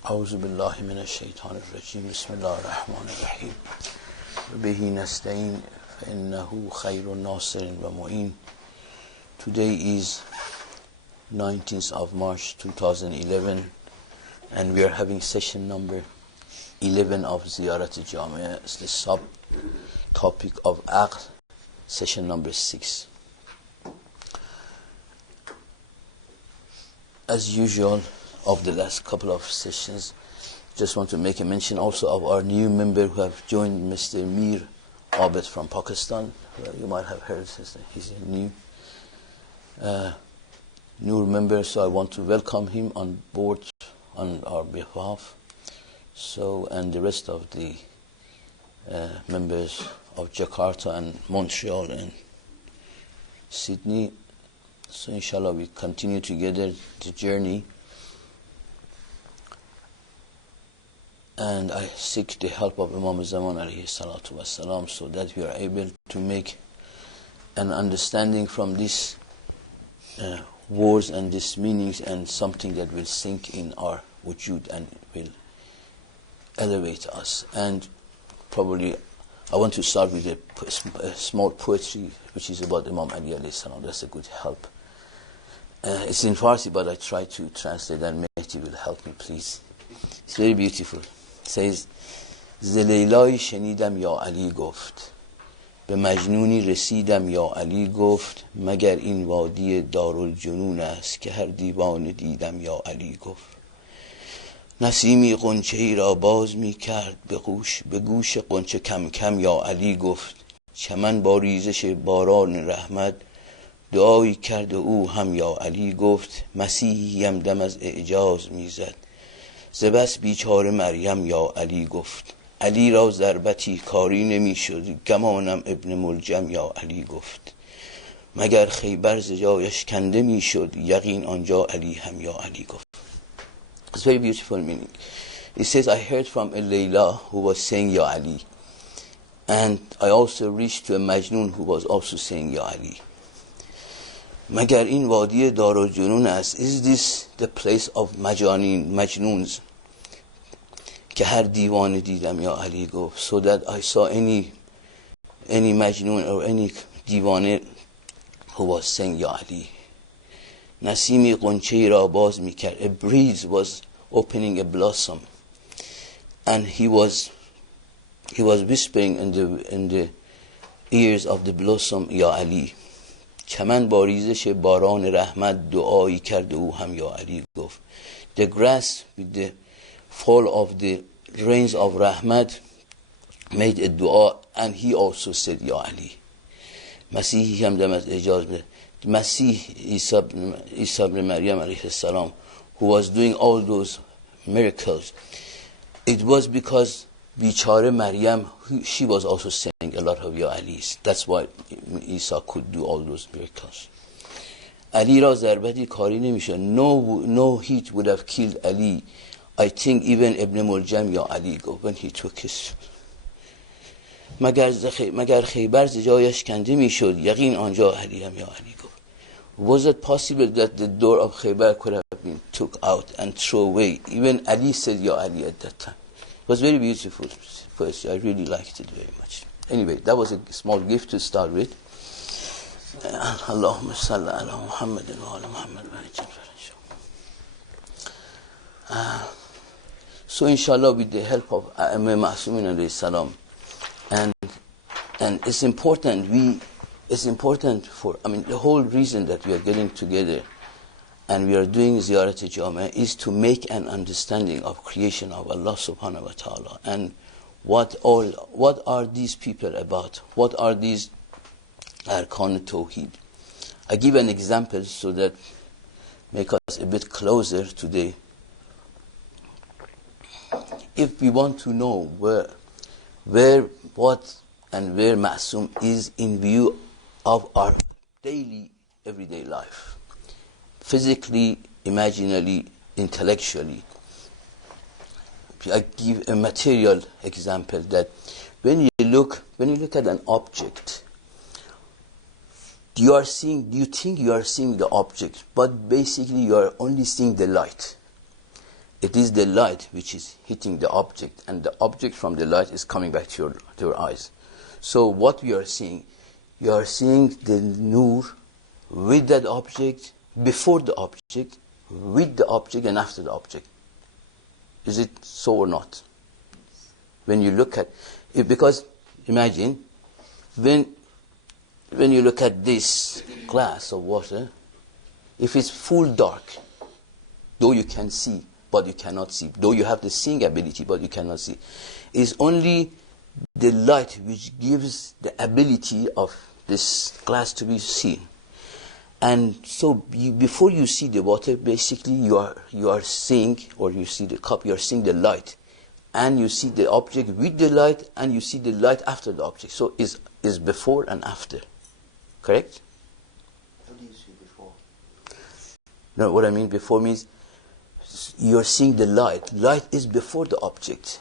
أعوذ بالله من الشيطان الرجيم بسم الله الرحمن الرحيم به نستعين فإنه خير ناصر ومعين. Today is 19th of March 2011 and we are having session number 11 of Ziyarat Jamia. It's the sub-topic of Aqd, session number 6. As usual, of the last couple of sessions, just want to make a mention also of our new member who have joined, Mr. Mir Abed from Pakistan. You might have heard he's a new member, so I want to welcome him on board on our behalf. So, and the rest of the members of Jakarta and Montreal and Sydney. So inshallah we continue together the journey. And I seek the help of Imam Zaman alayhi salatu wasalam so that we are able to make an understanding from these words and these meanings and something that will sink in our wujud and will elevate us. And probably I want to start with a small poetry which is about Imam Ali alayhi salam. That's a good help. It's in Farsi, but I try to translate and Mehdi will help me, please. It's very beautiful. It says, ز لیلای شنیدم یا علی گفت به مجنونی رسیدم یا علی گفت مگر این وادی دارالجنون است که هر دیوان دیدم یا علی گفت نسیمی غنچه‌ای را باز می کرد به گوش غنچه کم کم یا علی گفت چمن با ریزش باران رحمت دعایی کرد او هم یا علی گفت مسیحیم دم از اعجاز میزد ز بس بیچاره مریم یا علی گفت علی را ضربتی کاری نمیشد گمانم ابن ملجم یا علی گفت مگر خیبر ز جایش کنده میشد یقین آنجا علی هم یا علی گفت. It's very beautiful meaning. It says, I heard from a Layla who was saying Ya Ali, and I also reached to a Majnun who was also saying Ya Ali. مگر این وادی دارالجنون است. Is this the place of Majnuns که هر دیوانه دیدم یا علی گفت. So that I saw any Majnun or any دیوانه who was saying Ya Ali. نسیمی غنچه‌ای را باز میکرد. A breeze was opening a blossom and he was whispering in the ears of the blossom Ya Ali. چمن با ریزش باران رحمت دعایی کرد او هم یا علی گفت. The grass with the fall of the rains of rahmat made a dua and he also said Ya Ali. مسیحی هم دم از اعجاز بده. Masih Isa ibn Maryam alayhi salam, who was doing all those miracles, it was because Bichare Maryam, she was also saying a lot of Ya Alis. That's why Isa could do all those miracles. Ali ra zarbati kari nemishe. No heat would have killed Ali. I think even Ibn Muljam Ya Ali go when he took his. مگر خیبر ز جایش کنده میشد یقین آنجا علی هم یا علی گفت. Was it possible that the door of Khaybar could have been took out and thrown away? Even Ali said Ya Ali at that time. It was very beautiful poetry. I really liked it very much. Anyway, that was a small gift to start with. Allahumma salli ala Muhammad wa ala Muhammad wa ala. So inshallah with the help of Imam Ma'sumin alayhi salam, and it's important for, the whole reason that we are getting together and we are doing Ziyarat Jamia is to make an understanding of creation of Allah subhanahu wa ta'ala and what are these people about, what are these Arkan Tawheed. I give an example so that make us a bit closer today. If we want to know where Ma'sum is in view of our daily, everyday life, physically, imaginally, intellectually. I give a material example that when you look at an object, you think you are seeing the object, but basically you are only seeing the light. It is the light which is hitting the object, and the object from the light is coming back to your eyes. So what we are seeing, you are seeing the nur with that object, before the object, with the object, and after the object. Is it so or not? When you look at it, because imagine when you look at this glass of water, if it's full dark, though you can see, but you cannot see, though you have the seeing ability, but you cannot see, it's only the light which gives the ability of this glass to be seen. And so before you see the water, basically you are seeing, or you see the cup, you are seeing the light, and you see the object with the light, and you see the light after the object. So is before and after, correct? How do you see before? No, what I mean before means you're seeing the light. Light is before the object.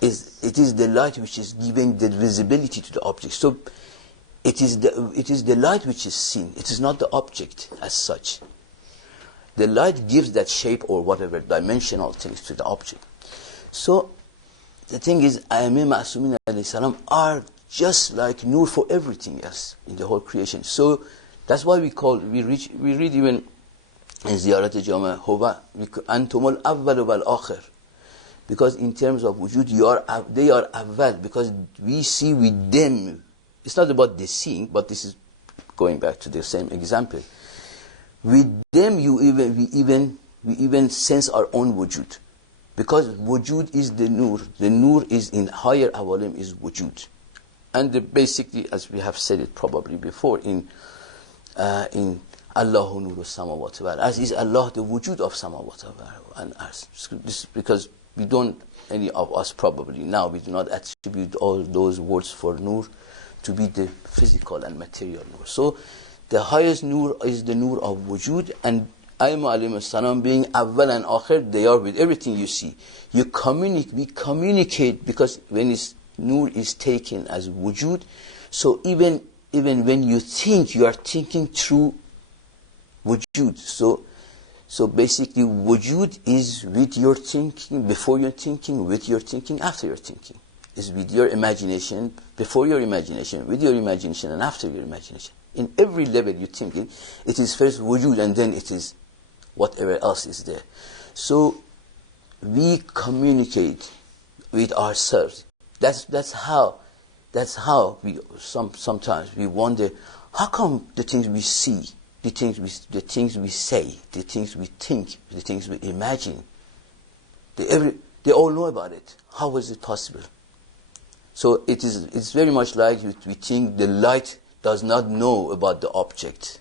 It is the light which is giving the visibility to the object. So it is the light which is seen. It is not the object as such. The light gives that shape or whatever dimensional things to the object. So the thing is, Aimé Ma'sumin alayhi salam are just like nur for everything else in the whole creation. So that's why we read even in Ziyarat Jama Huwa, Antumul Awwal wal Akhir. Because in terms of wujud, they are awwal, because we see with them. It's not about the seeing, but this is going back to the same example. With them, we even sense our own wujud, because wujud is the nur. The nur is in higher awalim is wujud, and basically, as we have said it probably before, in Allahu nuru samawati wal ard, as is Allah the wujud of samawati and earth. This because we don't, any of us probably now, we do not attribute all those words for nur to be the physical and material nur. So the highest nur is the nur of wujud, and Aimah alayhi salam being awwal and akhir, they are with everything you see. We communicate, because when nur is taken as wujud, so even when you think, you are thinking through wujud. So basically wujud is with your thinking, before your thinking, with your thinking, after your thinking. Is with your imagination, before your imagination, with your imagination, and after your imagination. In every level you're thinking, it is first wujud, and then it is whatever else is there. So we communicate with ourselves. That's how we sometimes we wonder, how come the things we see, the things we say, the things we think, the things we imagine, they all know about it. How is it possible? So it's very much like we think the light does not know about the object.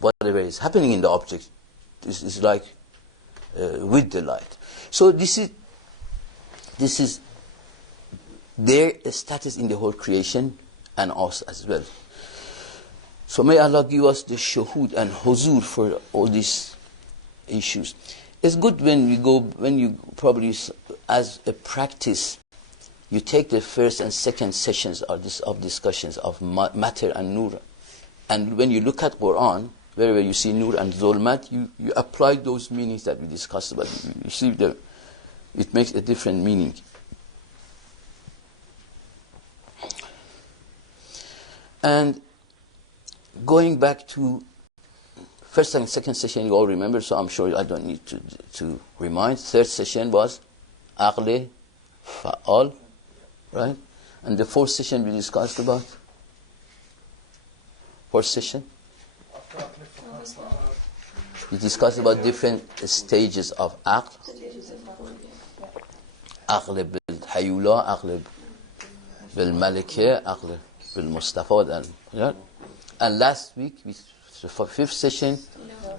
Whatever is happening in the object is like with the light. So this is their status in the whole creation, and us as well. So may Allah give us the shuhud and huzur for all these issues. It's good when you probably, as a practice, you take the first and second sessions of discussions of matter and nur, and when you look at Quran, wherever you see nur and zulmat, you apply those meanings that we discussed about. You see it makes a different meaning. And going back to first and second session, you all remember, so I'm sure I don't need to remind. Third session was aql fa'al, right? And the fourth session we discussed about? Fourth session? We discussed about different stages of aql. Aql bil-hayula, aql bil-malike, aql bil-mustafad. And last week, for fifth session,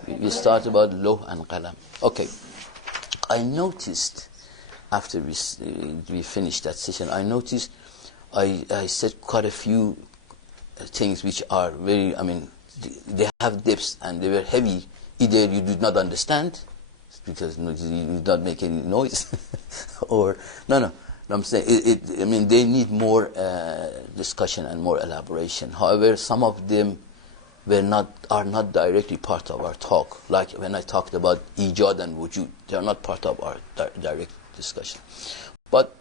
we started about law and qalam. Okay. I noticed, after we finished that session, I said quite a few things which are very, they have depths and they were heavy. Either you did not understand, because you did not make any noise, or, no, I'm saying, they need more discussion and more elaboration. However, some of them are not directly part of our talk. Like when I talked about ijad and wujud, they are not part of our direct discussion. But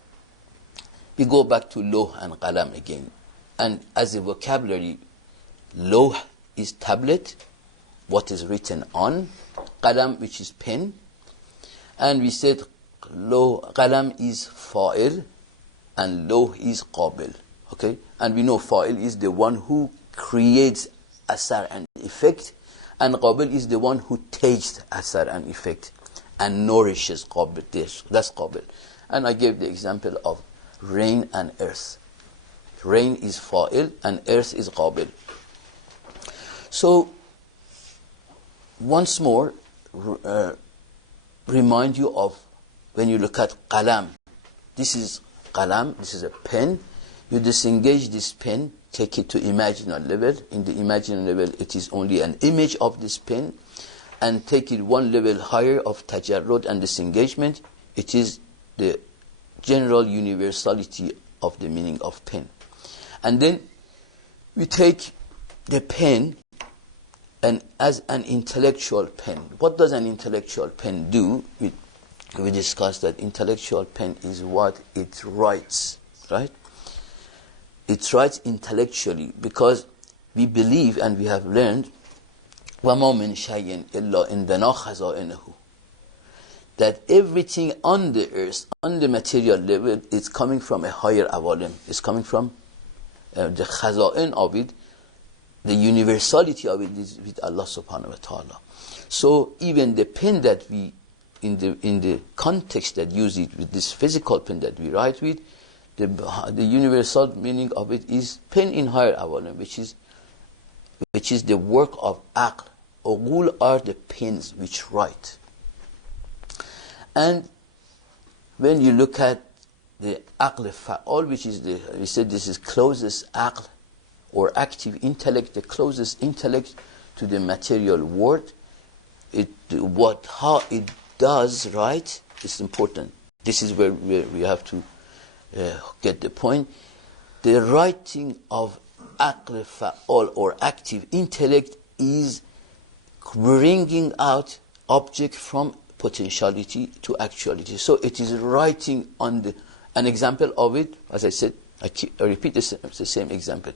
we go back to loh and qalam again. And as a vocabulary, loh is tablet, what is written on, qalam, which is pen, and we said qalam is fa'il and loh is qabil. Okay, and we know fa'il is the one who creates asar and effect, and qabil is the one who takes asar and effect and nourishes qabil. That's qabil. And I gave the example of rain and earth. Rain is fa'il and earth is qabil. So once more, remind you of when you look at qalam. This is qalam, this is a pen. You disengage this pen, take it to imaginal level. In the imaginal level, it is only an image of this pen. And take it one level higher of tajarrud and disengagement. It is the general universality of the meaning of pen. And then we take the pen and as an intellectual pen. What does an intellectual pen do? We discussed that intellectual pen is what it writes, right? It writes intellectually because we believe and we have learned وَمَا مِنْ شَيْءٍ إِلَّا إِنْدَنَا خَزَائِنُهُ, that everything on the earth, on the material level, is coming from a higher awalim. It's coming from the khaza'in of it, the universality of it is with Allah subhanahu wa ta'ala. So even the pen that we, in the context that use it, with this physical pen that we write with, the universal meaning of it is pen in higher awalim, which is the work of aql. Uqul are the pens which write. And when you look at the aql fa'al, which is we said this is closest aql or active intellect, the closest intellect to the material world, how it does write is important. This is where we have to get the point. The writing of aql fa'al or active intellect is bringing out object from potentiality to actuality. So it is writing on an example of it, as I said, I repeat the same example.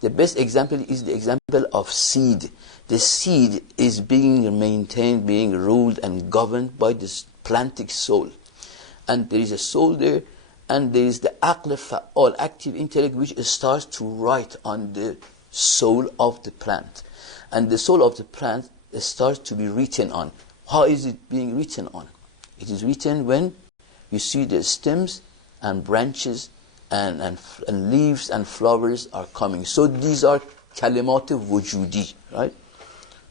The best example is the example of seed. The seed is being maintained, being ruled and governed by this plantic soul. And there is a soul there, and there is the aql fa'al, active intellect, which starts to write on the soul of the plant. And the soul of the plant starts to be written on. How is it being written on? It is written when you see the stems and branches and leaves and flowers are coming. So these are kalimat wujudi, right?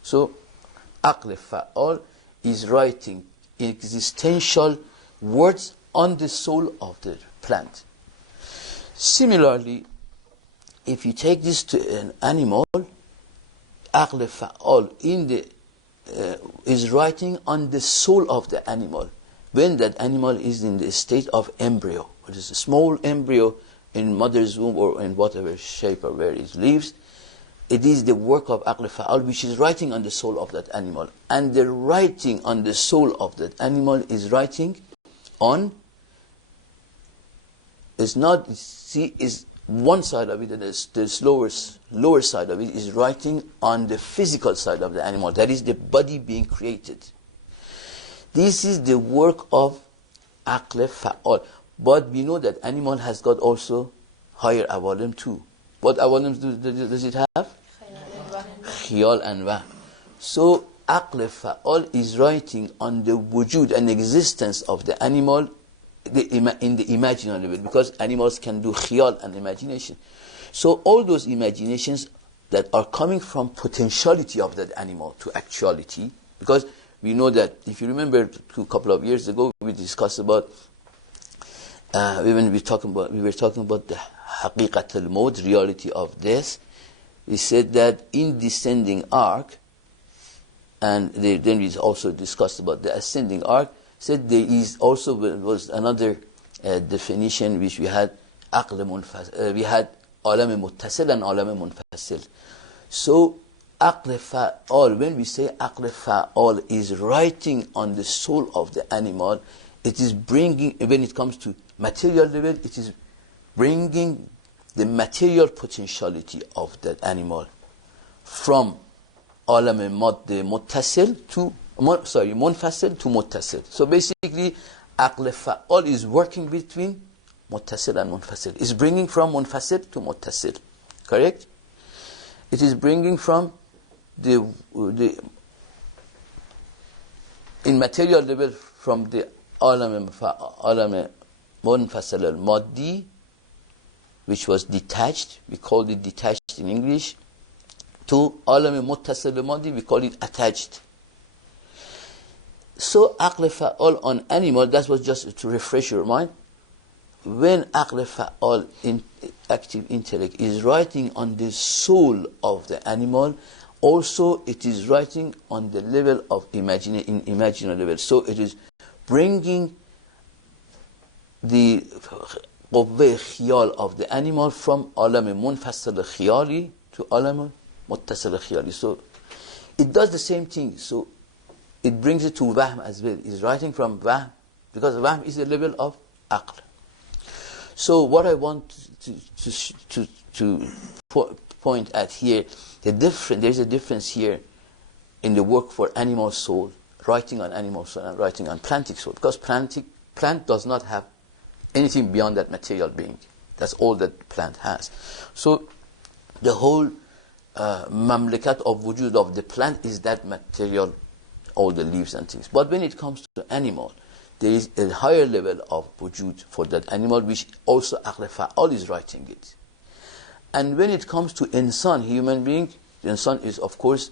So aql fa'al is writing existential words on the soul of the plant. Similarly, if you take this to an animal, aql fa'al is writing on the soul of the animal. When that animal is in the state of embryo, it is a small embryo in mother's womb or in whatever shape or where it lives, it is the work of aql fa'al which is writing on the soul of that animal. And the writing on the soul of that animal is writing on, is one side of it, and the lower side of it is writing on the physical side of the animal. That is the body being created. This is the work of aql fa'al. But we know that animal has got also higher awalim too. What awalim does it have? Khiyal and wahm. So aql fa'al is writing on the wujud and existence of the animal in the imaginary level, because animals can do khiyal and imagination. So all those imaginations that are coming from potentiality of that animal to actuality, because we know that, if you remember a couple of years ago, we discussed about when we were talking about the haqiqat al-maut, reality of death. We said that in descending arc, and then we also discussed about the ascending arc, said there is also was another definition which we had we had alam muttasil and alam munfasil. So aql fa'al, when we say aql fa'al is writing on the soul of the animal, it is bringing, when it comes to material level, it is bringing the material potentiality of that animal from alam madde muttasil to munfasil to muttasil. So basically aql fa'al is working between muttasil and munfasil. It's bringing from munfasil to muttasil. Correct? It is bringing from the in material level from the alam munfasil al-maddi, which was detached, we called it detached in English, to alam muttasil al-maddi, we call it attached. So aql fa'al on animal, that was just to refresh your mind. When aql fa'al in active intellect is writing on the soul of the animal, also it is writing on the level of imaginary level. So it is bringing the qawwa khiyal of the animal from alam munfasil khiyali to alam muttasil khiyali. So it does the same thing. So it brings it to wahm as well. It's writing from wahm, because wahm is the level of aql. So what I want to point at here, there's a difference here in the work for animal soul, writing on animal soul and writing on plantic soul, because plant does not have anything beyond that material being. That's all that plant has. So the whole mamlakat of wujud of the plant is that material, all the leaves and things. But when it comes to animal, there is a higher level of wujud for that animal, which also aql fa'al is writing it. And when it comes to insan, human being, the insan is, of course,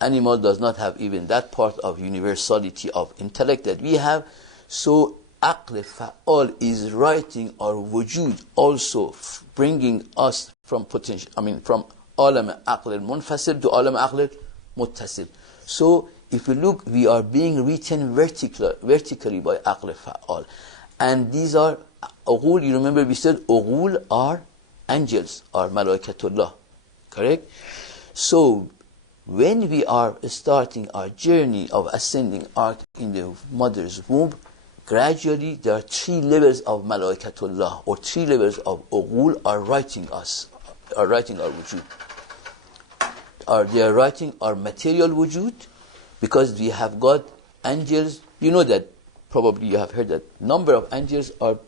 animal does not have even that part of universality of intellect that we have. So aql fa'al is writing our wujud, also bringing us from potential, from alam aql munfasil to alam aql muttasil. So if we look, we are being written vertically by aql fa'al. And these are ughul, you remember we said ughul are angels, are malaikatullah. Correct? So when we are starting our journey of ascending art in the mother's womb, gradually there are 3 levels of malaikatullah, or 3 levels of ughul are writing our wujud. They are writing our material wujud, because we have got angels. You know that, probably you have heard that number of angels are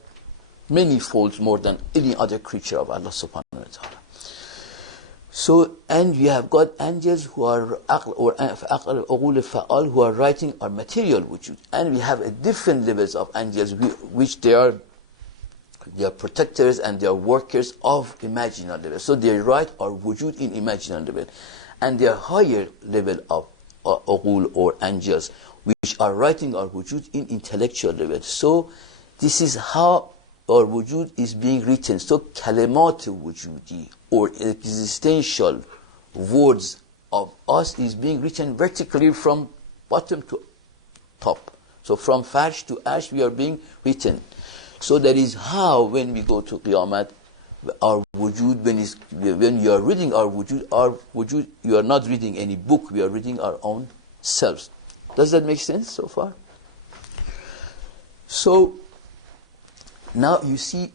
many folds more than any other creature of Allah subhanahu wa ta'ala. So, and we have got angels who are ughul fa'al, who are writing our material wujud. And we have a different levels of angels, which they are protectors and they are workers of imaginary level. So they write our wujud in imaginary level. And there are higher level of ughul or angels, which are writing our wujud in intellectual level. So this is how our wujud is being written. So kalimat wujudi, or existential words of us, is being written vertically from bottom to top. So from farsh to ash we are being written. So that is how when we go to Qiyamah, our wujud, when you are reading our wujud, you are not reading any book, we are reading our own selves. Does that make sense so far? So now you see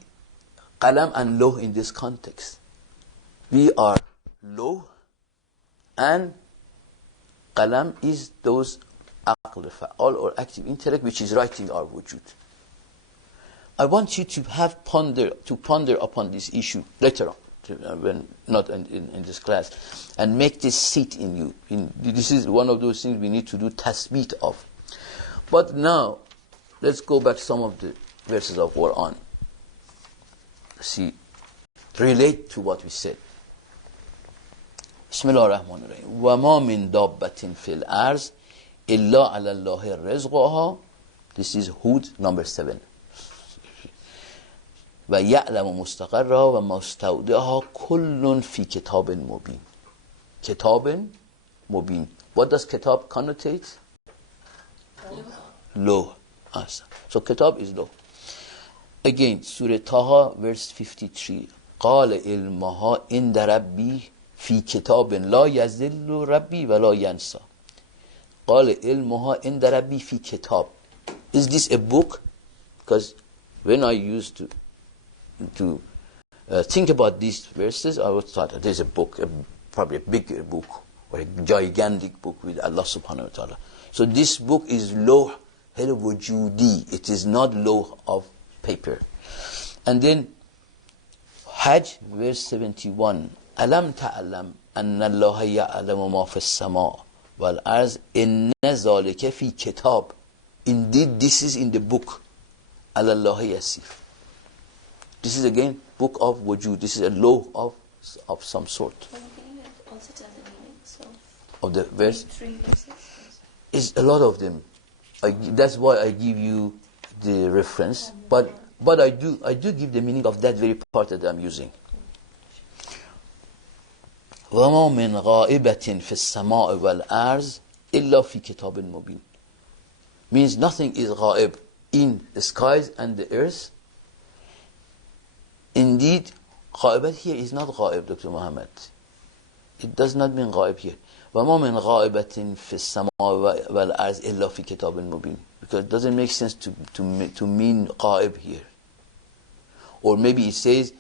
qalam and law in this context. We are law, and qalam is those aql fa'al, or active intellect, which is writing our wujud. I want you to ponder upon this issue later on, when not in this class, and make this sit in you. This is one of those things we need to do tasbih of. But now, let's go back to some of the verses of Quran. See, relate to what we said. Bismillah ar-Rahman ar-Rahim. وَمَا مِن دَابَّةٍ فِي الْأَرْضِ إِلَّا عَلَى اللَّهِ رِزْقُهَا. This is Hud number 7. وَيَعْلَمُ مُسْتَقَرَّهَا وَمُسْتَوْدِعَهَا كُلٌّ فِي كِتَابٍ مُبِينٍ. Kitab mubin. What does kitab connotate? Law. So kitab is law. Again, Surah Taha, verse 53. قَالَ إِلْمَهَا إِنْدَ رَبِّي في كتاب لا يذل ربي ولا ينسى قال علمها عند ربي في كتاب. Is this a book? Because when I used to think about these verses, I would thought there's a book, probably a big book or a gigantic book with Allah subhanahu wa ta'ala. So this book is lawh al-wujudi. It is not lawh of paper. And then Hajj verse 71. Alam ta'alam anna Allah ya'lamu ma fi as-sama' wal arz inna zalika fi kitab. Indeed, this is in the book. Ala Allah yasif. This is again book of wujud. This is a law of some sort. Well, can you also tell the meaning? So of the verse. 3 verses. Is a lot of them. That's why I give you the reference. But I do give the meaning of that very part that I'm using. وَمَا مِنْ غَائِبَةٍ فِي السَّمَاءِ وَالْأَرْضِ إِلَّا فِي كِتَابٍ مُبِينٍ. Means nothing is ghaib in the skies and the earth. Indeed, غائبة here is not ghaib, Dr. Muhammad. It does not mean ghaib here. وَمَا مِنْ غَائِبَةٍ فِي السَّمَاءِ وَالْأَرْضِ إِلَّا فِي كِتَابٍ مُبِينٍ. Because it doesn't make sense to mean ghaib here. Or maybe it says,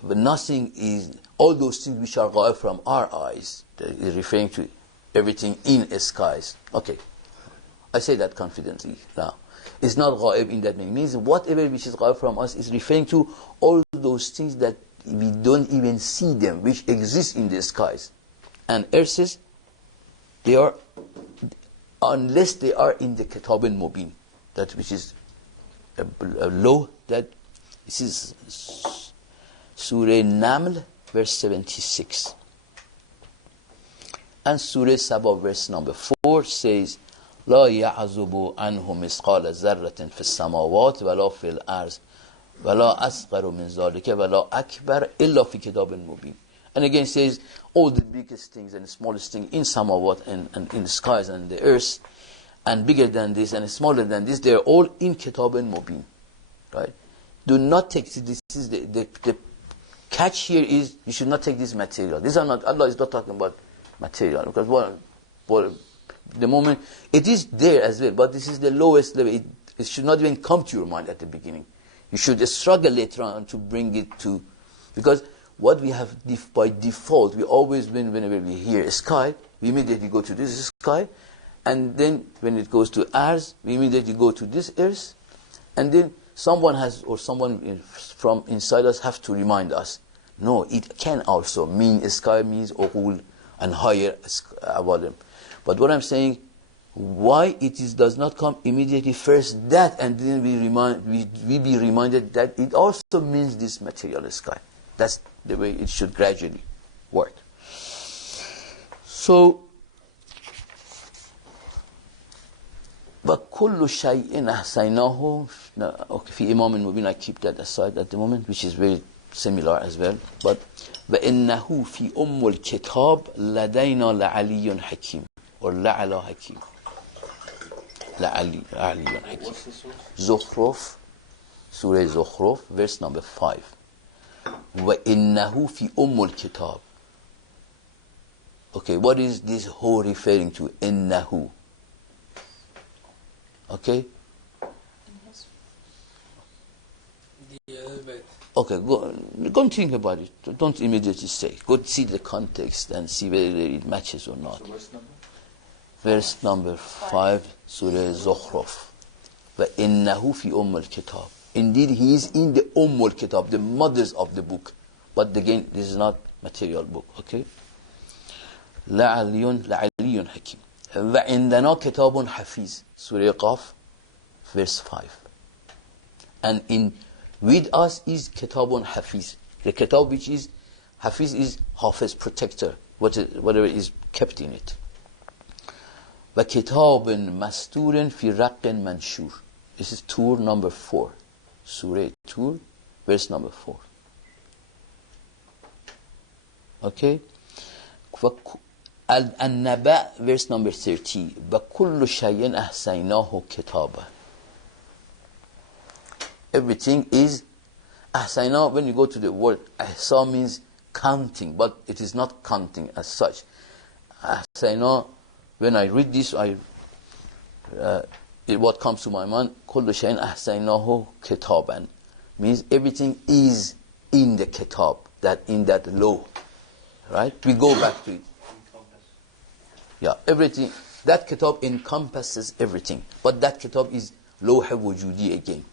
but nothing is, all those things which are ghaib from our eyes, that is referring to everything in the skies. Okay, I say that confidently now. It's not ghaib in that meaning. It means whatever which is ghaib from us is referring to all those things that we don't even see them, which exist in the skies. And earths, they are, unless they are in the Kitab al-Mubin, that which is a law that, this is Surah Naml, verse 76. And Surah Saba, verse number 4 says, لا يعزب عنه مثقال ذرة في السماوات ولا في الأرض ولا أصغر من ذلك ولا أكبر إلا في كتاب مبين. And again says, all the biggest things and the smallest things in samawat and in the skies and the earth, and bigger than this and smaller than this, they are all in Kitab Mubin. Right? Do not take this. Is the catch here is you should not take this material. These are not, Allah is not talking about material, because the moment it is there as well, but this is the lowest level. It should not even come to your mind at the beginning. You should struggle later on to bring it to, because what we have by default, we always, whenever we hear sky, we immediately go to this sky, and then when it goes to earth, we immediately go to this earth, and then someone from inside us have to remind us. No, it can also mean sky means uqul and higher awalim. But what I'm saying, why does not come immediately first that, and then we be reminded that it also means this material sky. That's the way it should gradually work. So, وَكُلُّ شَيْءٍ أَحْصَيْنَاهُ. Okay, في Imam al-Mubin, I keep that aside at the moment, which is very similar as well. But وَإِنَّهُ فِي أُمُّ الْكِتَابِ لَدَيْنَا لَعَلِيٌّ حَكِيمٌ. Or لَعَلَى حَكِيمٌ. لَعَلِيٌّ حَكِيمٌ. Zukhruf, Surah Zukhruf, verse number 5. وَإِنَّهُ فِي أُمُّ الْكِتَابِ. Okay, what is this who referring to? إِنَّهُ. Okay? Okay, go and think about it. Don't immediately say. Go see the context and see whether it matches or not. So verse number 5, Surah Zukhruf. وَإِنَّهُ فِي أُمِّ الْكِتَابِ. Indeed, he is in the al-Kitab, the mothers of the book. But again, this is not material book, okay? لَعَلِيٌّ حَكِيمٌ. وَعِنْدَنَا كِتَابٌ حَفِيظٌ. Surah Qaf, verse 5. And with us is Kitabun Hafiz. The Kitab which is, Hafiz is Hafiz, protector, whatever is kept in it. وَكِتَابٌ مَسْتُورٍ فِي رَقٍّ مَنْشُورٍ. This is Tur number 4. Surah Tur, verse number 4. Okay? An-Naba, verse number 30. وَكُلُّ شَيْءٍ أَحْصَيْنَاهُ كِتَابًا. Everything is ahsayna. When you go to the word ahsa, means counting, but it is not counting as such. أحسينا, when I read this, what comes to my mind, كل شيء أحسيناه كتابا, means everything is in the kitab, that in that law, right? We go back to it. Yeah, everything. That kitab encompasses everything, but that kitab is lawh wujudi again.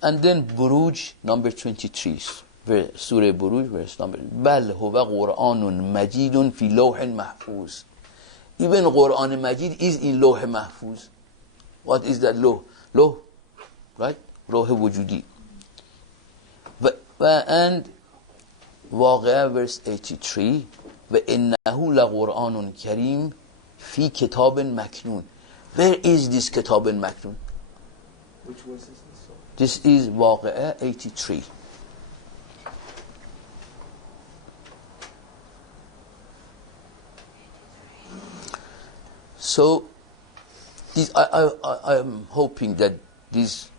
And then Buruj, number 23, Surah Buruj, verse number. بل هو قرآن مجيد في لوح محفوظ. Even Quran Majid is in lawh mahfuz. What is that law? Law, right? Lawh wujudi. And Waqi'ah, verse 83, وَإِنَّهُ لَقُرْآنٌ كَرِيمٌ فِي كِتَابٍ مَكْنُونٍ. Where is this Kitab Maknoon? Which verse is this? This is Waqi'ah 83. So, I am hoping that this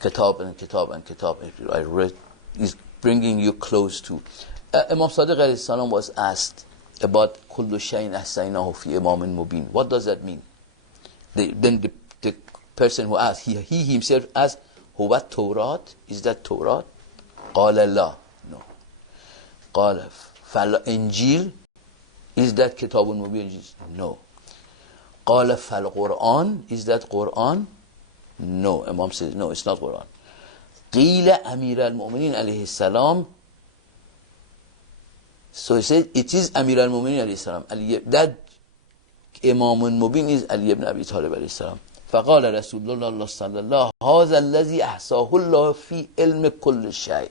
Kitab I read is bringing you close to. Imam Sadiq alayhi salam was asked about كُلُّ شَيْءٍ أَحْصَيْنَاهُ فِي إِمَامٍ مُبِينٍ. What does that mean? Then the person who asked, he himself asked, هُوَ التَّوْرَاتِ? Is that Torah? قَالَ لَا. No. قَالَ فَالْإِنْجِيلِ? Is that Kitab al-Mubin? No. قَالَ فَالْقُرْآنِ? Is that Quran? No. Imam says, no, it's not Quran. قِيلَ أَمِيرَ الْمُؤْمِنِينَ عَلَيْهِ السَّلَامِ. So he said, it is Amir al-Mu'minin alayhi salam. That Imam al-Mubin is Ali ibn Abi Talib alayhi salam. فقال رسول الله صلى الله هذا الذي أحصاه الله في علم كل شيء.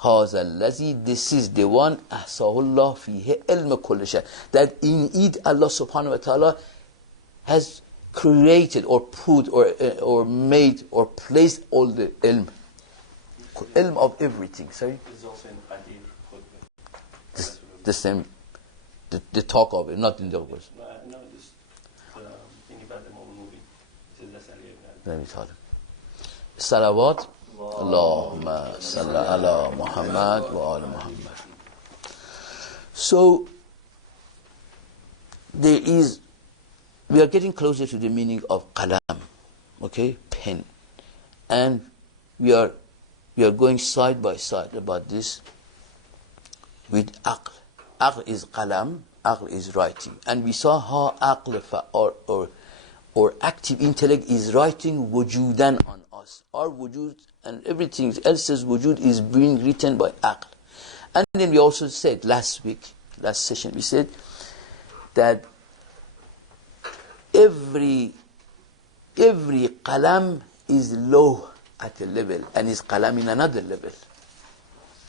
هذا الذي, this is the one أحصاه الله فيه علم كل شيء. That in it Allah subhanahu wa ta'ala has created or put or made or placed all the ilm. Ilm of everything. Sorry? This is also in Hadith Khutbah. The same, the talk of it, not in the words. No, just thing about the moment movie. It says that's Ali ibn Abi. Let me tell you. Salawat. Allahumma salli ala Muhammad wa ala Muhammad. So, we are getting closer to the meaning of qalam, okay, pen. And we are going side by side about this with aql. Aql is qalam, aql is writing. And we saw how aql or active intellect is writing wujudan on us. Our wujud and everything else's wujud is being written by aql. And then we also said last session, we said that every qalam is low at a level and is qalam in another level.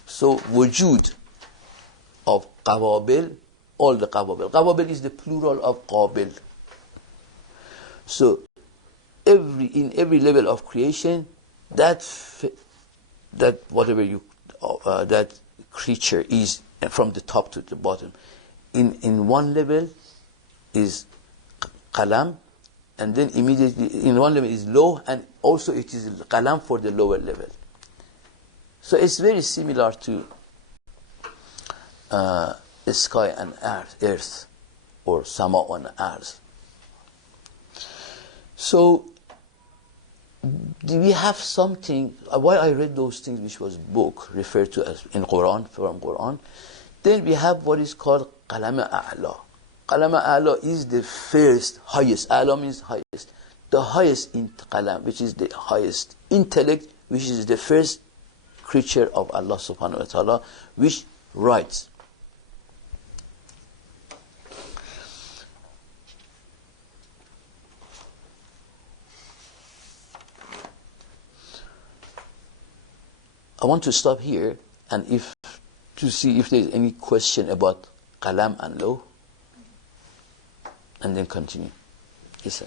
So wujud of qawabil, all the qawabil. Qawabil is the plural of qabil. So in every level of creation, that whatever that creature is from the top to the bottom, in one level is qalam, and then immediately in one level is low, and also it is qalam for the lower level. So it's very similar to the sky and earth, or sama and earth. So do we have something? Why I read those things, which was book referred to as in Quran, from Quran. Then we have what is called qalam a'la. Qalam a'la is the first, highest. A'la means highest. The highest in qalam, which is the highest intellect, which is the first creature of Allah subhanahu wa ta'ala, which writes. I want to stop here and to see if there is any question about qalam and law, and then continue. Yes, sir.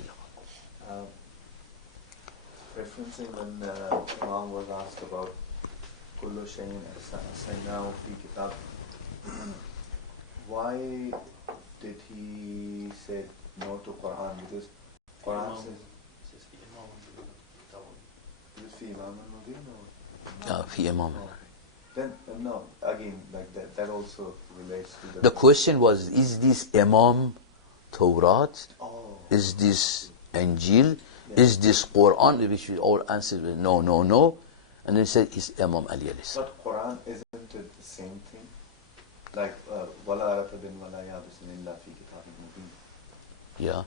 Referencing when Imam was asked about kullu shay'in ahsaynahu fi kitab, why did he say no to Quran? Because Quran says It says fi Imam al-Mubin. is it fi Imam al-Mubin or في إمام. Then, no, again, like that also relates to The question was, is this Imam Tawrat? Oh. Is this Injil? Yeah. Is this Quran? Which we all answered with no, no, no. And then he said, it's Imam Ali alayhi salam. But Quran, isn't it the same thing? Like, وَلَا رَتَبٍ وَلَا يَابِسٍ إِلَّا فِي كِتَابٍ مُبِينٍ. Yeah.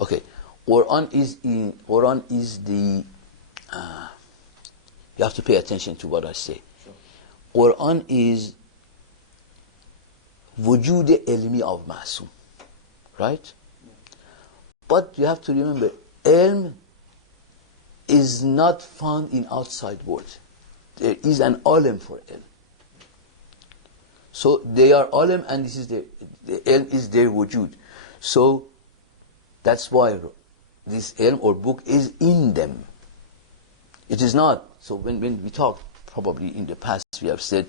Okay. Quran is the you have to pay attention to what I say. Sure. Quran is wujud ilmi of Ma'sum. Right? Yeah. But you have to remember, ilm is not found in outside world. There is an alim for ilm. So they are alim, and this is the ilm is their wujud. So that's why this ilm or book is in them. It is not. So when we talk, probably in the past we have said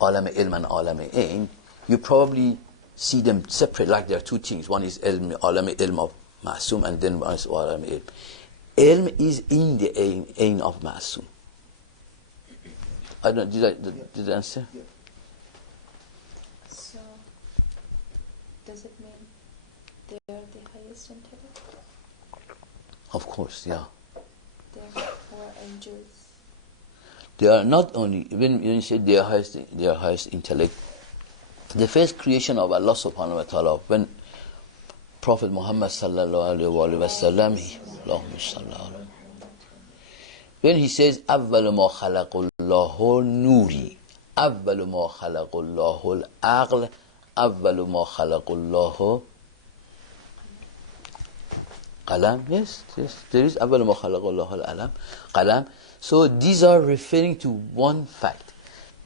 alam ilm and alam ain, you probably see them separate, like there are two things. One is ilm, alam ilm of Ma'sum, and then one is alam ilm. Ilm is in the ain of Ma'sum. I don't, did I answer? Yeah. So, does it mean they are the highest intellect? Of course, yeah. They are angels. They are not only, when you say they are highest intellect, the first creation of Allah subhanahu wa ta'ala, when Prophet Muhammad sallallahu alayhi wa sallam, when he says, أَوَّلُ مَا خَلَقُ اللَّهُ نُورِي أَوَّلُ مَا خَلَقُ اللَّهُ الْعَقْلَ أَوَّلُ مَا خَلَقُ اللَّهُ qalam. Yes, there is أَوَّلُ مَا خَلَقُ اللَّهُ الْعَلَمْ qalam. So these are referring to one fact.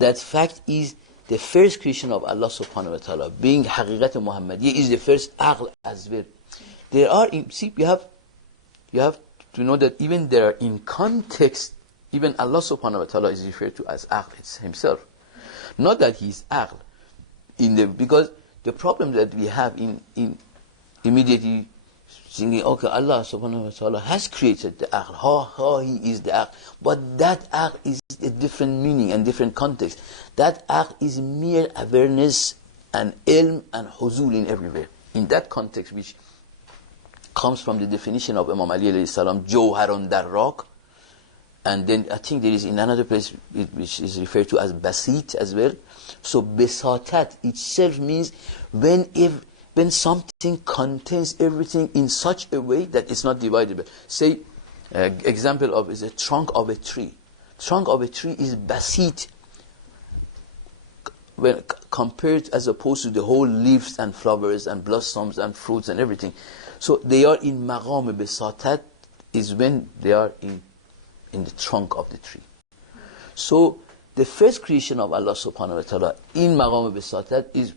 That fact is the first creation of Allah subhanahu wa ta'ala, being Haqiqat Muhammadiyya, is the first aql as well. There are, see, you have to know that even there are in context, even Allah subhanahu wa ta'ala is referred to as aql, it's himself. Not that he is aql, because the problem that we have in immediately thinking, okay, Allah subhanahu wa ta'ala has created the aql, how he is the aql. But that aql is a different meaning and different context. That aql is mere awareness and ilm and huzul in everywhere. In that context, which comes from the definition of Imam Ali alayhi salam, Jawharun Darraq, and then I think there is in another place which is referred to as Basit as well. So Besatat itself means when something contains everything in such a way that it's not divisible. Say, example of is a trunk of a tree. Trunk of a tree is basit when compared as opposed to the whole leaves and flowers and blossoms and fruits and everything. So they are in maqam basatat is when they are in the trunk of the tree. So the first creation of Allah subhanahu wa ta'ala in maqam basatat is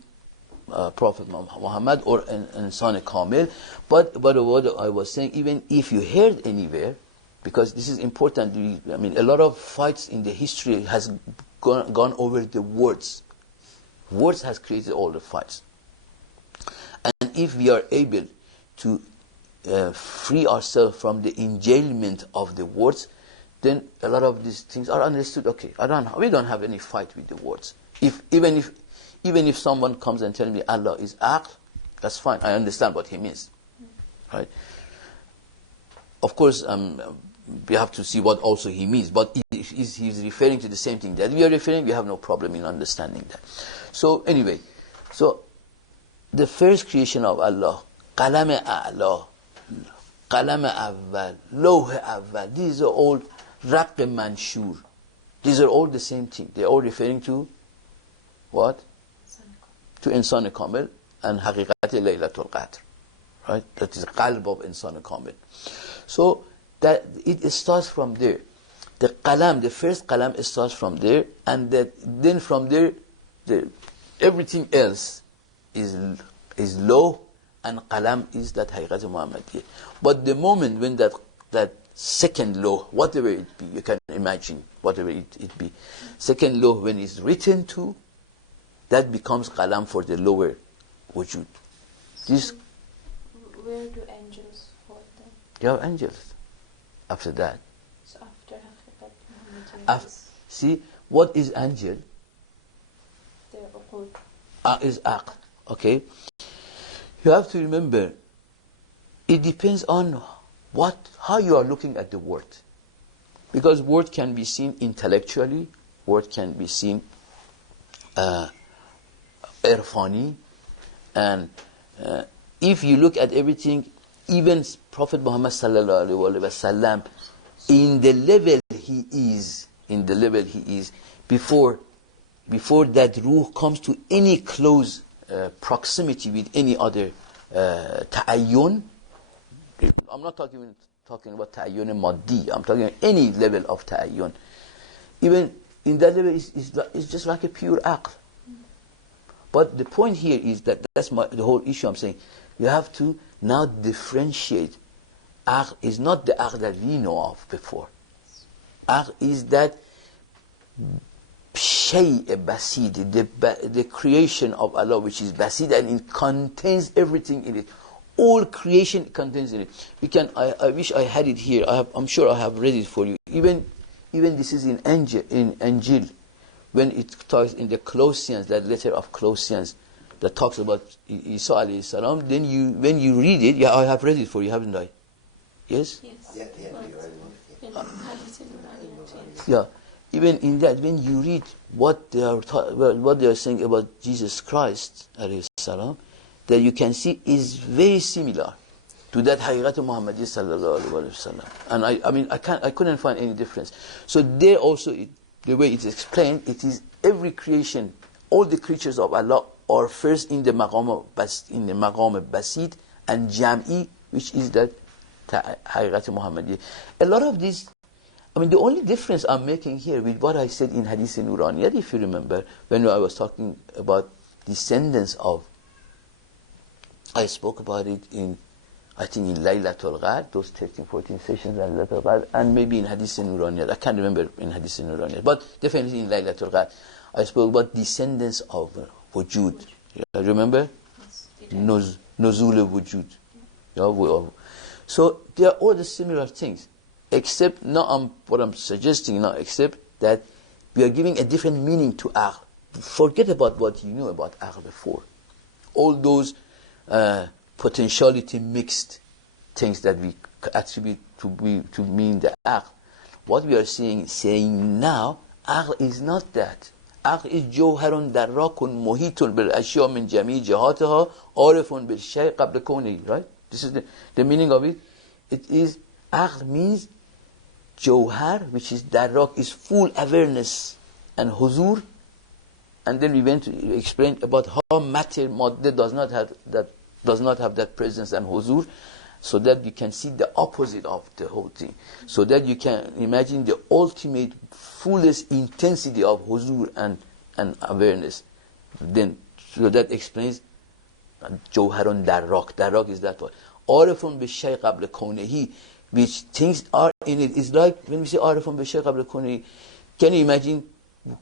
Prophet Muhammad or Insan Kamil. But what I was saying, even if you heard anywhere, because this is important, I mean, a lot of fights in the history has gone over the words. Words has created all the fights. And if we are able to free ourselves from the enjailment of the words, then a lot of these things are understood. Okay, we don't have any fight with the words. Even if someone comes and tells me Allah is aql, that's fine. I understand what he means, right? Of course, we have to see what also he means. But if he's referring to the same thing that we are referring, we have no problem in understanding that. So anyway, the first creation of Allah, qalam a'la, qalam awwal, lawh awwal, these are all raq manshur. These are all the same thing. They are all referring to what? To Insan Kamil and Haqiqat Laylatul Qadr. Right? That is the qalb of Insan Kamil. So that it starts from there. The qalam, the first qalam, starts from there, and then from there, everything else is law, and qalam is that Haqiqat Muhammadiyya. But the moment when that second law, whatever it be, you can imagine whatever it be, second law when it's written to, that becomes qalam for the lower wujud. So where do angels fall then? You have angels after that. So after Haqiqat Muhammadiyya. See, What is angel? The uqul. Is aql. Okay? You have to remember, it depends on how you are looking at the word. Because word can be seen intellectually, word can be seen irfani, and if you look at everything, even Prophet Muhammad sallallahu alaihi wasallam, in the level he is, before that ruh comes to any close proximity with any other ta'ayyun. I'm not talking about ta'ayyun maddi. I'm talking about any level of ta'ayyun. Even in that level, it's just like a pure aql. But the point here is that that's the whole issue I'm saying. You have to now differentiate. Aql is not the aql that we know of before. Aql is that shay basid, the creation of Allah, which is basid, and it contains everything in it. All creation contains in it. I wish I had it here. I'm sure I have read it for you. Even this is in Injil, when it talks in the Colossians, that letter of Colossians, that talks about Isa alayhi salam. Then when you read it, I have read it for you, haven't I? Yes. Yes. Yeah. Even in that, when you read what they are saying about Jesus Christ alayhi salam, that you can see is very similar to that Haqiqat Muhammadiyya sallallahu alaihi wasallam. And I couldn't find any difference. So there also, the way it is explained, it is every creation, all the creatures of Allah are first in the maqam basid and jam'i, which is that Haqiqat Muhammadiyya. A lot of these, the only difference I'm making here with what I said in Hadith Nuraniyat, if you remember, when I was talking about descendants of, I spoke about it I think in Laylatul Qadr, those 13, 14 sessions in Laylatul Qadr, and maybe in Hadith Nuraniyat. I can't remember in Hadith Nuraniyat, but definitely in Laylatul Qadr. I spoke about descendants of wujud. Remember? Yes. Nuzul wujud. Yeah, so they are all the similar things, except what I'm suggesting now, except that we are giving a different meaning to aql. Forget about what you knew about aql before. All those potentiality mixed things that we attribute to mean the aql. What we are saying now, aql is not that. aql is jawharun darrakun muhitun bil ashya min jami jihatiha arifun bil shay qabla kawnihi, right? This is the meaning of it. It is, aql means jawhar, which is darrak, is full awareness and huzur. And then we went to explain about how matter madde does not have that presence and huzur, so that you can see the opposite of the whole thing, so that you can imagine the ultimate fullest intensity of huzur and awareness. Then, so that explains jawharun darrak. Darrak is that one. Arifun bishay qabla kawnihi, which things are in it. It's like when we say arifun bishay qabla kawnihi, can you imagine?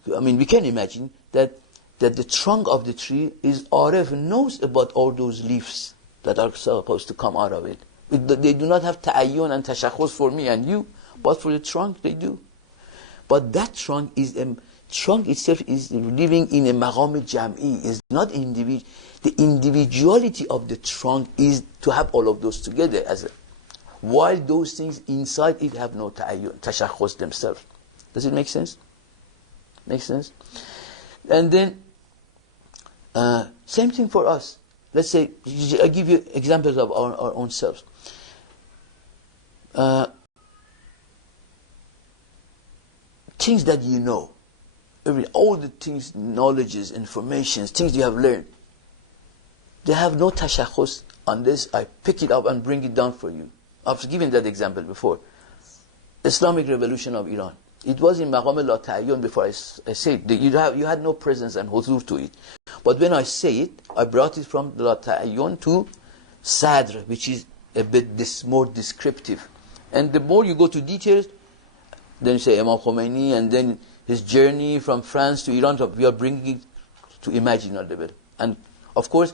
We can imagine that the trunk of the tree is arif, knows about all those leaves that are supposed to come out of it. They do not have ta'ayyun and tashakhus for me and you, but for the trunk they do. But that trunk itself is living in a maqam jam'i, is not individual. The individuality of the trunk is to have all of those together, while those things inside it have no ta'ayyun, tashakhus themselves. Does it make sense? Make sense? And then, same thing for us. Let's say, I give you examples of our own selves. Things that you know, all the things, knowledges, informations, things you have learned, they have no tashakhus unless I pick it up and bring it down for you. I've given that example before. Islamic Revolution of Iran. It was in maqam la ta'ayyun before I said. You had no presence and huzur to it. But when I say it, I brought it from la ta'ayyun to sadr, which is a bit more descriptive. And the more you go to details, then you say Imam Khomeini, and then his journey from France to Iran, we are bringing it to imaginal level. And of course,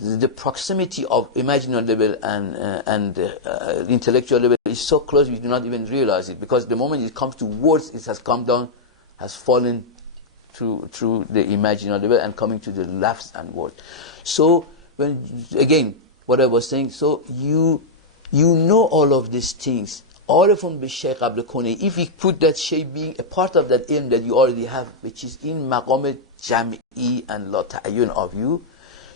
the proximity of imaginal level and intellectual level is so close we do not even realize it, because the moment it comes to words, it has come down has fallen through the imaginary level and coming to the lafz and word. So when again what I was saying, so you know all of these things. عارفون بالشیء قبل کنه. If we put that shay being a part of that ilm that you already have, which is in maqam jam'i and la ta'ayyun of you,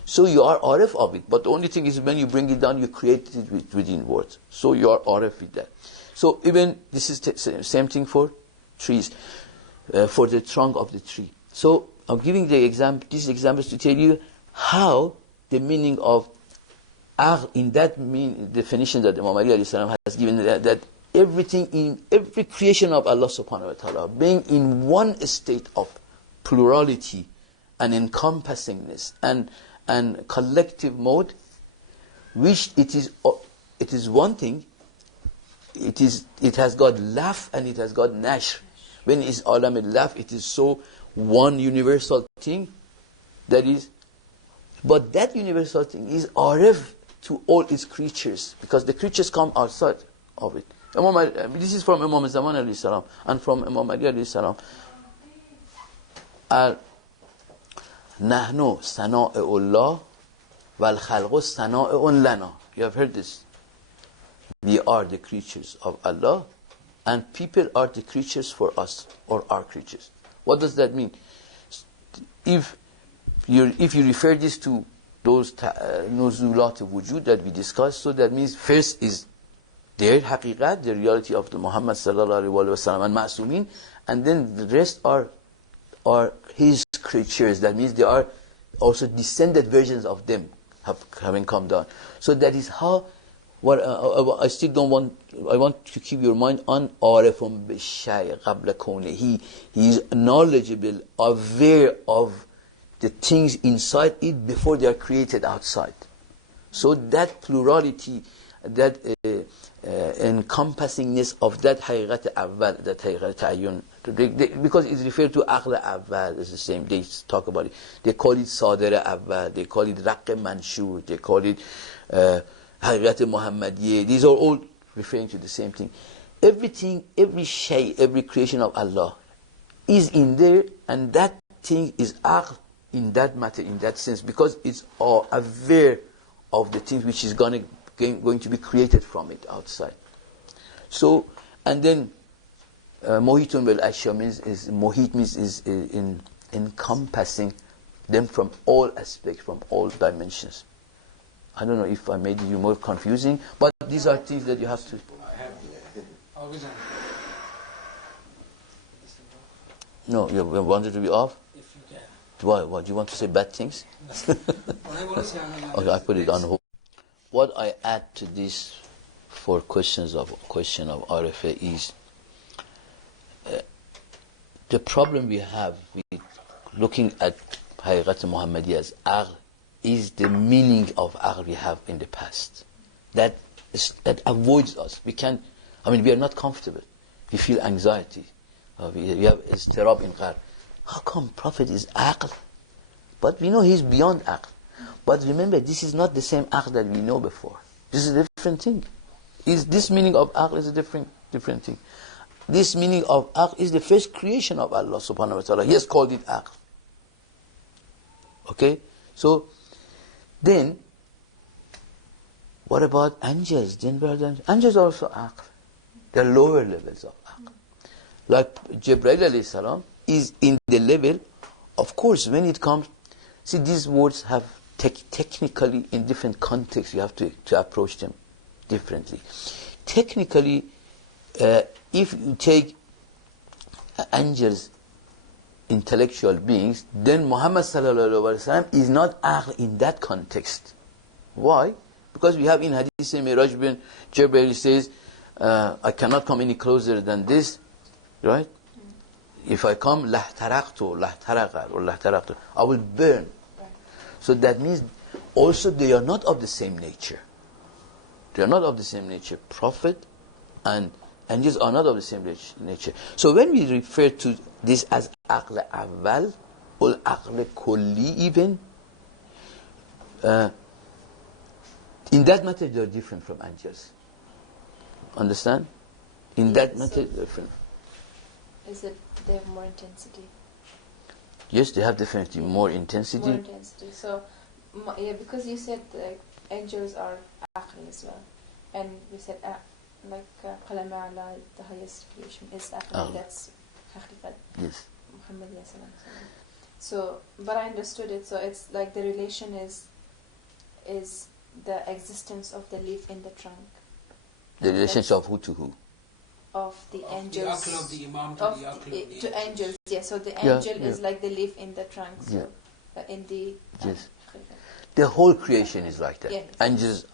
so you are arif of it. But the only thing is when you bring it down, you create it within words. So you are arif with that. So even this is same thing for trees, for the trunk of the tree. So I'm giving these examples to tell you how the meaning of in that definition that Imam Ali alayhi salam has given, that everything in every creation of Allah subhanahu wa ta'ala being in one state of plurality and encompassingness and collective mode, which it is one thing, it has got laf and it has got nashr. When it's alam al-laf, it is so one universal thing, that is, but that universal thing is arif to all its creatures, because the creatures come outside of it. This is from Imam Zaman alayhi salam and from Imam Ali alayhi salam. Nahnu sana'ullah wal khalqu sana'un lana. You have heard this. We are the creatures of Allah and people are the creatures for us, or our creatures. What does that mean? If you refer this to those nuzulat wujud that we discussed, so that means first is their haqiqat, the reality of the Muhammad sallallahu alaihi wasallam and ma'sumin, and then the rest are his creatures. That means they are also descended versions of them having come down. So that is how. I still don't want. I want to keep your mind on arifun bishay qabla kawnihi. He is knowledgeable, aware of the things inside it before they are created outside. So that plurality, that encompassingness of that haqiqat awwal, that haqiqat ta'ayyun, because it's referred to aql awwal, it's the same. They talk about it. They call it sadr awwal. They call it raqq manshur. They call it haqiqat muhammadiyya. These are all referring to the same thing. Everything, every shay, every creation of Allah is in there, and that thing is aql in that matter, in that sense, because it's aware of the things which is going to be created from it outside. So, and then mohitun bil ashya means is in encompassing them from all aspects, from all dimensions. I don't know if I made you more confusing, but these are things that you have to. No, you wanted to be off? If you can. Why? What, do you want to say bad things? Okay, I put it on hold. What I add to this for question of RFA is the problem we have with looking at Haqiqat Muhammadiyya as aql is the meaning of aql we have in the past. That avoids us. We are not comfortable. We feel anxiety. We have istirab in qalb. How come Prophet is aql? But we know he's beyond aql. But remember, this is not the same aql that we know before. This is a different thing. This meaning of aql is a different thing. This meaning of aql is the first creation of Allah subhanahu wa ta'ala. He has called it aql. Okay? So, then, what about angels? Angels are also aql. They're lower levels of aql. Like Jibreel alayhi salam is in the level, of course, when it comes, see, these words have technically in different contexts, you have to approach them differently. Technically, if you take angels, intellectual beings, then Muhammad sallallahu alaihi wasallam is not aql in that context. Why? Because we have in Hadith Miraj bin Jibreel says, I cannot come any closer than this, right? If I come, lahtaraqtu, I will burn. So that means also they are not of the same nature. They are not of the same nature. Prophet and angels are not of the same nature. So when we refer to this as aql awwal or aql kulli even, in that matter they are different from angels. Understand? In that matter they are different. Is it they have more intensity. Yes, they have definitely more intensity. More intensity. So, yeah, because you said angels are aql as well, and we said qalam a'la, the highest creation is aql. That's haqiqat. Yes. Muhammad sallallahu alaihi wasallam. So, but I understood it. So it's like the relation is the existence of the leaf in the trunk. The relationship of who to who? Of the angels. The aql of the imam to the aql of the to angels. angels. Yeah. So the Yeah, angel is like the leaf in the trunk. So in the Yes. The whole creation is like that. Yeah. Angels,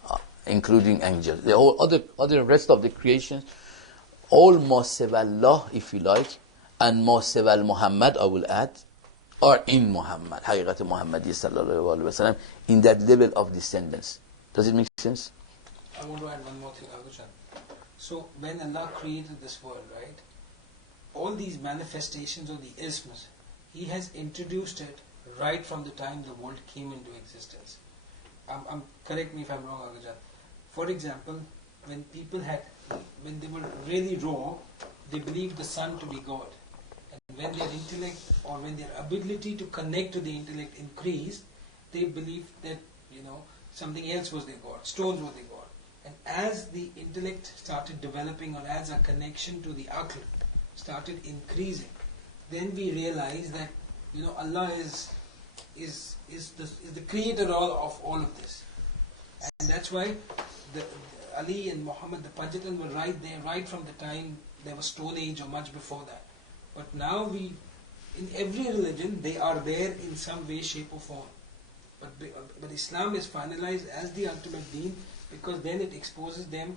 including angels. The whole other rest of the creation, all ma siwa Allah, if you like, and ma siwa Muhammad, I will add, are in Muhammad, Haqiqat Muhammadi sallallahu alaihi wasallam, in that level of descendants. Does it make sense? I want to add one more thing, Agujan. So when Allah created this world, right, all these manifestations of the isms, He has introduced it right from the time the world came into existence. Correct me if I'm wrong, Agujan. For example, when they were really raw, they believed the sun to be God. And when their intellect or when their ability to connect to the intellect increased, they believed that, something else was their God, stones were their God. And as the intellect started developing, or as our connection to the aql started increasing, then we realized that, Allah is the creator of all of this. And that's why Ali and Muhammad, the Panjatan, were right there, right from the time there was Stone Age or much before that. But now in every religion, they are there in some way, shape or form. But Islam is finalized as the ultimate deen, because then it exposes them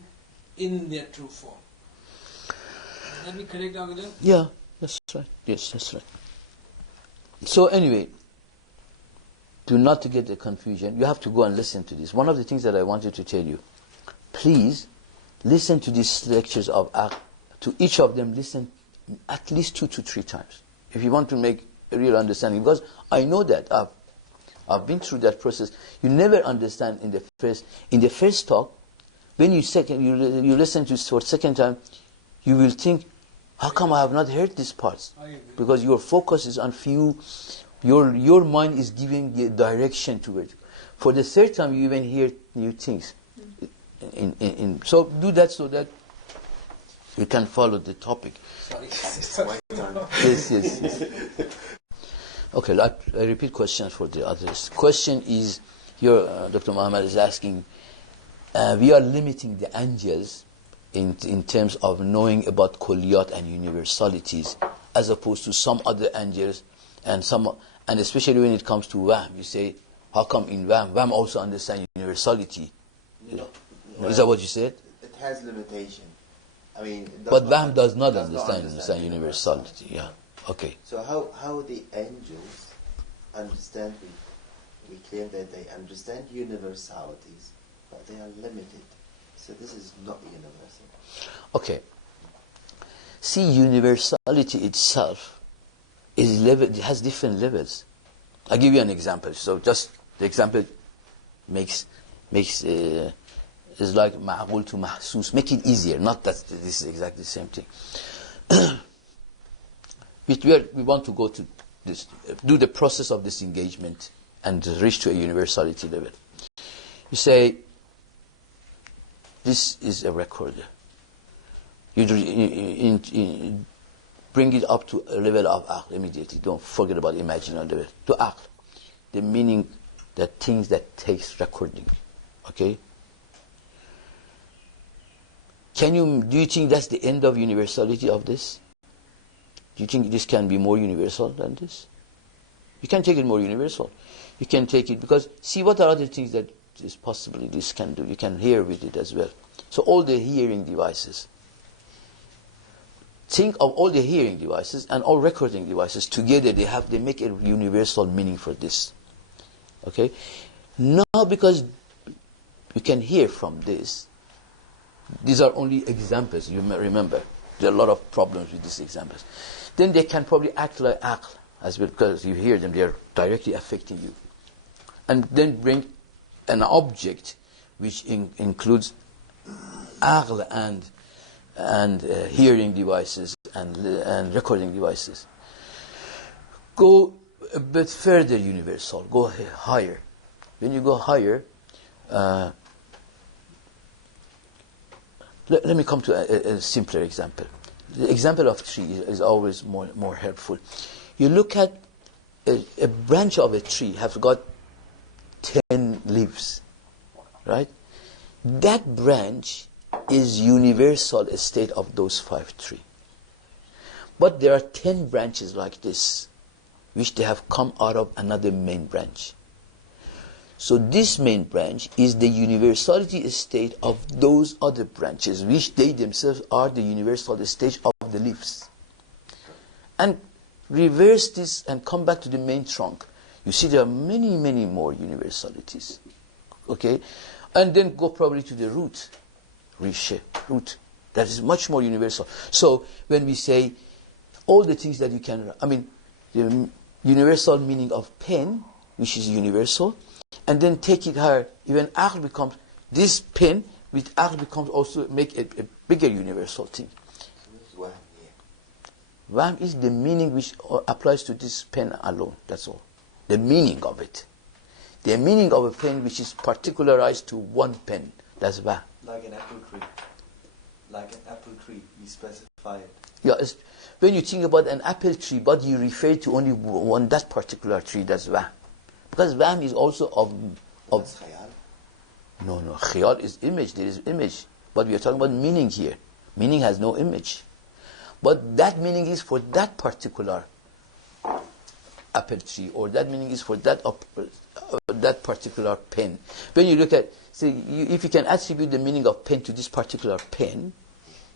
in their true form. Is that be correct, Agujan? Yeah, that's right. Yes, that's right. So anyway, do not to get the confusion, you have to go and listen to this. One of the things that I wanted to tell you, please listen to these lectures of Aql. To each of them, listen at least 2 to 3 times, if you want to make a real understanding. Because I know that I've been through that process. You never understand in the first talk. When you listen to it for second time, you will think, how come I have not heard these parts? Because your focus is on few. Your mind is giving the direction to it. For the third time, you even hear new things. So do that so that you can follow the topic. Sorry. Yes. Okay, I repeat questions for the others. Question is, here Dr. Muhammad is asking, we are limiting the angels in terms of knowing about kulliyat and universalities, as opposed to some other angels, and especially when it comes to Wahm. You say, how come in Wahm also understand universality? No. Is that what you said? It has limitation. I mean, But Wahm does not understand universality. Yeah. Okay. So how the angels understand? We claim that they understand universalities, but they are limited. So this is not universal. Okay. See, universality itself it has different levels. I'll give you an example. So just the example makes is like ma'qul to mahsus. Make it easier. Not that this is exactly the same thing. We want to go to this, do the process of disengagement and reach to a universality level. You say, this is a recorder. You bring it up to a level of aql immediately. Don't forget about imaginary level. To aql, the meaning, that things that takes recording. Okay? Do you think that's the end of universality of this? Do you think this can be more universal than this? You can take it more universal. You can take it, because see what are other things that is possibly this can do. You can hear with it as well. So all the hearing devices. Think of all the hearing devices and all recording devices together. They make a universal meaning for this. Okay? Now because you can hear from this. These are only examples. You may remember there are a lot of problems with these examples. Then they can probably act like aql as well, because you hear them, they are directly affecting you. And then bring an object which includes aql and and hearing devices and recording devices. Go a bit further universal, go higher. When you go higher, let me come to a simpler example. The example of tree is always more helpful. You look at a branch of a tree has got 10 leaves, right? That branch is universal state of those 5 trees. But there are 10 branches like this, which they have come out of another main branch. So this main branch is the universality state of those other branches, which they themselves are the universal state of the leaves. And reverse this and come back to the main trunk. You see there are many, many more universalities. Okay? And then go probably to the root. Root. That is much more universal. So when we say all the things that you can, the universal meaning of pen, which is universal, and then take it higher, even aql becomes, this pen with aql becomes also make a bigger universal thing. Wham is the meaning which applies to this pen alone, that's all. The meaning of it. The meaning of a pen which is particularized to one pen, that's wham. Like an apple tree. Like an apple tree, we specify it. Yeah, when you think about an apple tree, but you refer to only one, that particular tree, that's wham. Because wham is also of no, khayal is image, there is image. But we are talking about meaning here. Meaning has no image. But that meaning is for that particular apple tree, or that meaning is for that particular pen. When you look at, if you can attribute the meaning of pen to this particular pen,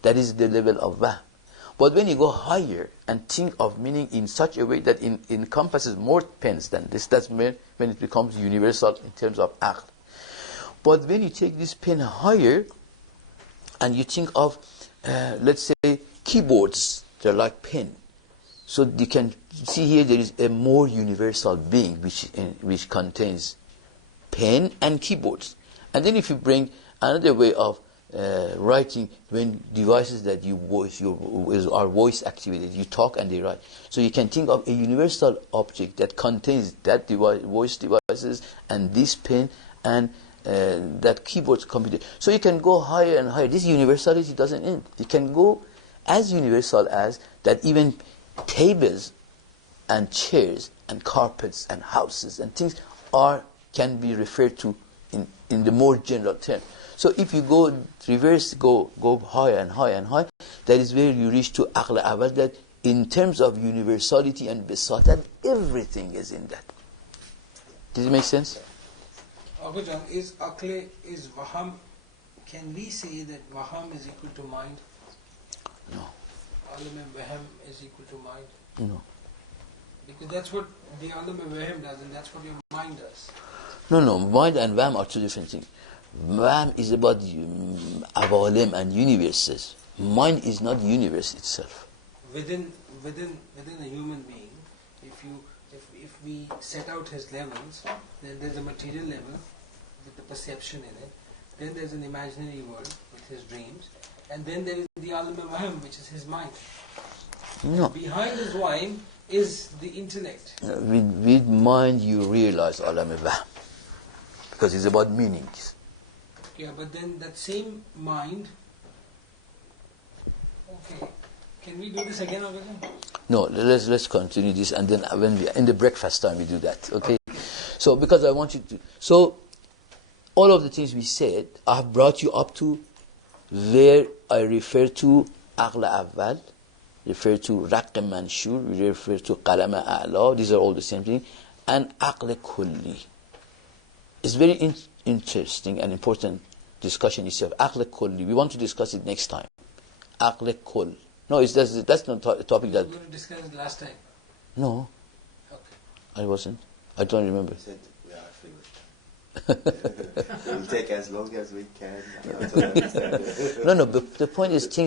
that is the level of wham. But when you go higher and think of meaning in such a way that encompasses more pens than this, that's when it becomes universal in terms of aql. But when you take this pen higher and you think of, let's say, keyboards, they're like pen. So you can see here there is a more universal being which contains pen and keyboards. And then if you bring another way of writing, when devices that are voice activated, you talk and they write. So you can think of a universal object that contains that voice devices and this pen and that keyboard computer. So you can go higher and higher. This universality doesn't end. You can go as universal as that even tables and chairs and carpets and houses and things can be referred to in the more general term. So if you go reverse, go higher and higher and higher, that is where you reach to aql awal, that in terms of universality and bisatat, everything is in that. Does it make sense? Abujan, is aql, is waham, can we say that waham is equal to mind? No. Alam wahm is equal to mind? No. Because that's what the alam wahm does, and that's what your mind does. No, mind and wham are two different things. Wham is about awalim and universes. Mind is not universe itself. Within a human being, if we set out his levels, then there's a material level with the perception in it. Then there's an imaginary world with his dreams, and then there is the alam wahm, which is his mind. No. Behind his mind is the intellect. With mind you realize alam wham, because it's about meanings. Yeah, but then that same mind. Okay, can we do this again, Abujan? No, let's continue this, and then when we in the breakfast time we do that. Okay. So because I want you to, so all of the things we said, I have brought you up to where I refer to aql awal, refer to raqq manshur, refer to qalam a'la. These are all the same thing, and aql kulli. It's very interesting and important discussion itself. Aql kulli. We want to discuss it next time. Aql kull. No, that's not a topic that. We were going to discuss it last time. No. Okay. I wasn't. I don't remember. We said we are finished. We'll take as long as we can. No, but the point is things